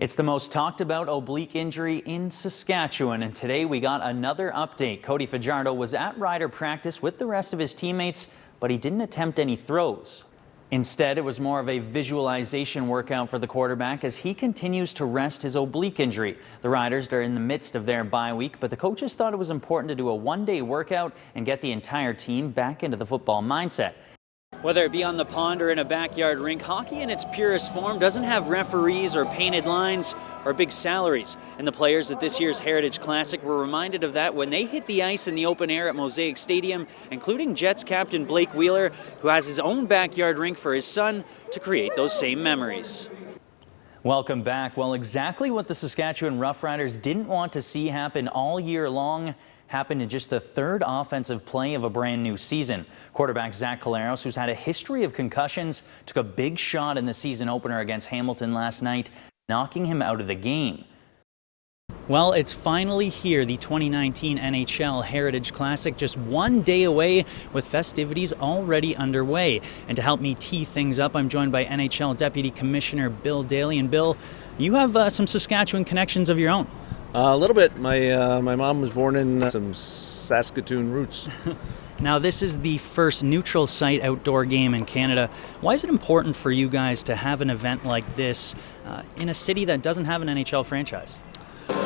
It's the most talked about oblique injury in Saskatchewan, and today we got another update. Cody Fajardo was at rider practice with the rest of his teammates, but he didn't attempt any throws. Instead, it was more of a visualization workout for the quarterback as he continues to rest his oblique injury. The riders are in the midst of their bye week, but the coaches thought it was important to do a one-day workout and get the entire team back into the football mindset. Whether it be on the pond or in a backyard rink, hockey in its purest form doesn't have referees or painted lines or big salaries. And the players at this year's Heritage Classic were reminded of that when they hit the ice in the open air at Mosaic Stadium, including Jets captain Blake Wheeler, who has his own backyard rink for his son to create those same memories. Welcome back. Well, exactly what the Saskatchewan Roughriders didn't want to see happen all year long happened in just the third offensive play of a brand new season. Quarterback Zach Collaros, who's had a history of concussions, took a big shot in the season opener against Hamilton last night, knocking him out of the game. Well, it's finally here, the 2019 NHL Heritage Classic, just one day away with festivities already underway. And to help me tee things up, I'm joined by NHL Deputy Commissioner Bill Daly. And Bill, you have some Saskatchewan connections of your own. A little bit. My mom was born in some Saskatoon roots. Now, this is the first neutral site outdoor game in Canada. Why is it important for you guys to have an event like this in a city that doesn't have an NHL franchise?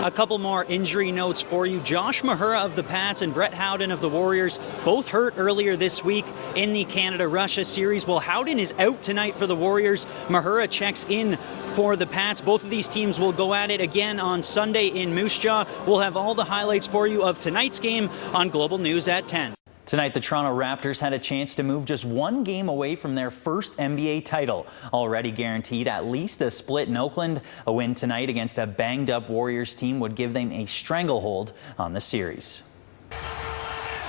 A couple more injury notes for you. Josh Mahura of the Pats and Brett Howden of the Warriors both hurt earlier this week in the Canada-Russia series. Well, Howden is out tonight for the Warriors. Mahura checks in for the Pats. Both of these teams will go at it again on Sunday in Moose Jaw. We'll have all the highlights for you of tonight's game on Global News at 10. Tonight, the Toronto Raptors had a chance to move just one game away from their first NBA title. Already guaranteed at least a split in Oakland. A win tonight against a banged-up Warriors team would give them a stranglehold on the series.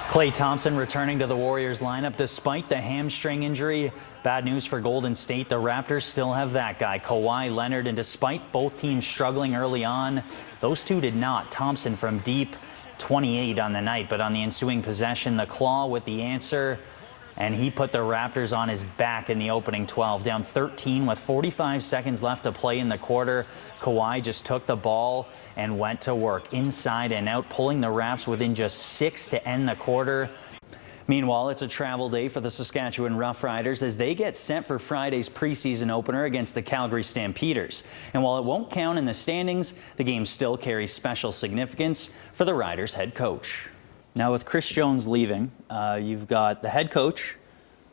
Klay Thompson returning to the Warriors lineup despite the hamstring injury. Bad news for Golden State. The Raptors still have that guy, Kawhi Leonard, and despite both teams struggling early on, those two did not. Thompson from deep, 28 on the night, but on the ensuing possession, the claw with the answer, and he put the Raptors on his back in the opening 12. Down 13 with 45 seconds left to play in the quarter. Kawhi just took the ball and went to work inside and out, pulling the Raps within just 6 to end the quarter. Meanwhile, it's a travel day for the Saskatchewan Roughriders as they get set for Friday's preseason opener against the Calgary Stampeders. And while it won't count in the standings, the game still carries special significance for the Riders' head coach. Now, with Chris Jones leaving, you've got the head coach,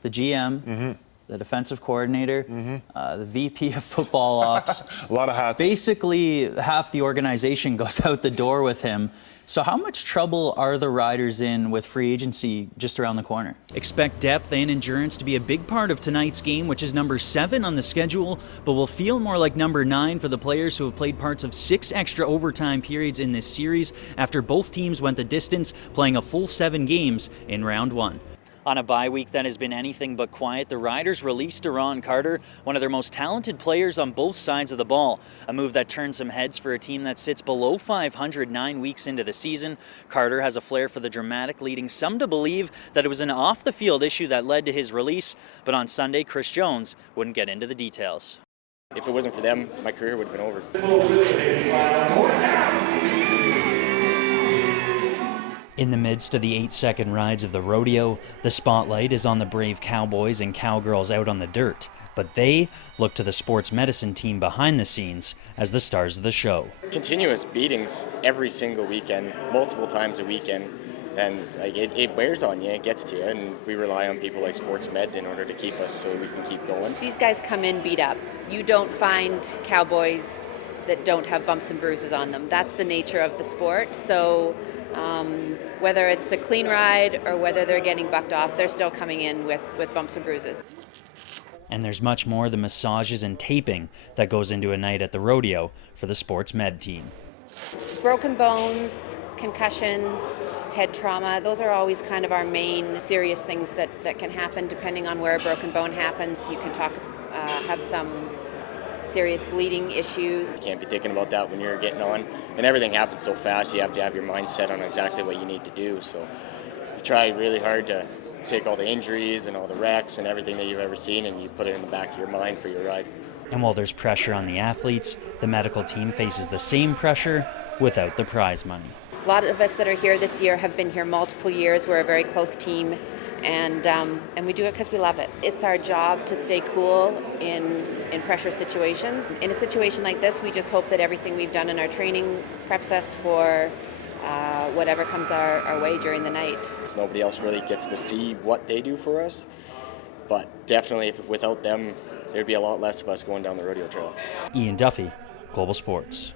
the GM, the defensive coordinator, the VP of football ops. A lot of hats. Basically, half the organization goes out the door with him. So how much trouble are the Riders in with free agency just around the corner? Expect depth and endurance to be a big part of tonight's game, which is number 7 on the schedule, but will feel more like number 9 for the players who have played parts of 6 extra overtime periods in this series after both teams went the distance, playing a full 7 games in round 1. On a bye week that has been anything but quiet, the Riders released Deron Carter, one of their most talented players on both sides of the ball. A move that turned some heads for a team that sits below 500 9 weeks into the season. Carter has a flair for the dramatic, leading some to believe that it was an off-the-field issue that led to his release. But on Sunday, Chris Jones wouldn't get into the details. If it wasn't for them, my career would have been over. In the midst of the 8-second rides of the rodeo, the spotlight is on the brave cowboys and cowgirls out on the dirt. But they look to the sports medicine team behind the scenes as the stars of the show. Continuous beatings every single weekend, multiple times a weekend, and it wears on you, it gets to you, and we rely on people like Sports Med in order to keep us so we can keep going. These guys come in beat up. You don't find cowboys that don't have bumps and bruises on them. That's the nature of the sport. So whether it's a clean ride or whether they're getting bucked off, they're still coming in with bumps and bruises. And there's much more than massages and taping that goes into a night at the rodeo for the sports med team. Broken bones, concussions, head trauma, those are always kind of our main serious things that can happen depending on where a broken bone happens. You can have some serious bleeding issues. You can't be thinking about that when you're getting on, and everything happens so fast. You have to have your mind set on exactly what you need to do. So you try really hard to take all the injuries and all the wrecks and everything that you've ever seen, and you put it in the back of your mind for your ride. And while there's pressure on the athletes, the medical team faces the same pressure without the prize money. A lot of us that are here this year have been here multiple years. We're a very close team, and we do it because we love it. It's our job to stay cool in pressure situations. In a situation like this, we just hope that everything we've done in our training preps us for whatever comes our way during the night. So nobody else really gets to see what they do for us, but definitely without them, there'd be a lot less of us going down the rodeo trail. Ian Duffy, Global Sports.